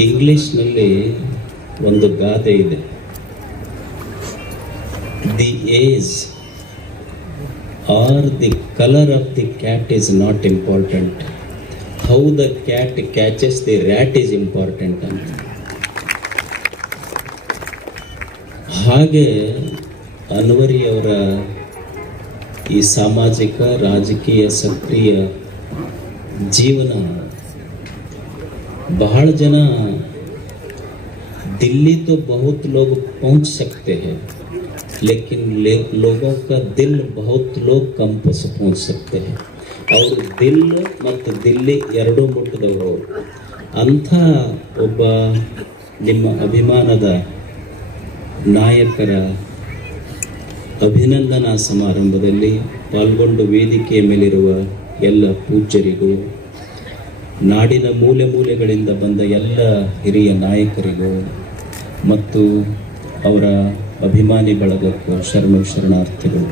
ಇಂಗ್ಲಿಷ್ನಲ್ಲಿ ಒಂದು ಗಾದೆ ಇದೆ. The age R the colour of the cat is not important, how the cat catches the rat is important ಅಂತ. ಹಾಗೆ ಅನ್ವರಿಯವರ ಈ ಸಾಮಾಜಿಕ ರಾಜಕೀಯ ಸಕ್ರಿಯ ಜೀವನ बहड़ जना दिल्ली तो बहुत लोग पहुंच सकते हैं, लेकिन लोगों का दिल बहुत लोग कम पहुंच सकते हैं. और दिल ಮತ್ತು ದಿಲ್ಲಿ ಎರಡೂ ಮುಟ್ಟದವರು ಅಂಥ ಒಬ್ಬ ನಿಮ್ಮ ಅಭಿಮಾನದ ನಾಯಕರ ಅಭಿನಂದನಾ ಸಮಾರಂಭದಲ್ಲಿ ಪಾಲ್ಗೊಂಡು ವೇದಿಕೆಯ ಮೇಲಿರುವ ಎಲ್ಲ ಪೂಜ್ಯರಿಗೂ, ನಾಡಿನ ಮೂಲೆ ಮೂಲೆಗಳಿಂದ ಬಂದ ಎಲ್ಲ ಹಿರಿಯ ನಾಯಕರಿಗೂ ಮತ್ತು ಅವರ ಅಭಿಮಾನಿ ಬಳಗಕ್ಕೂ ಶರಣಾರ್ಥಿಗಳು.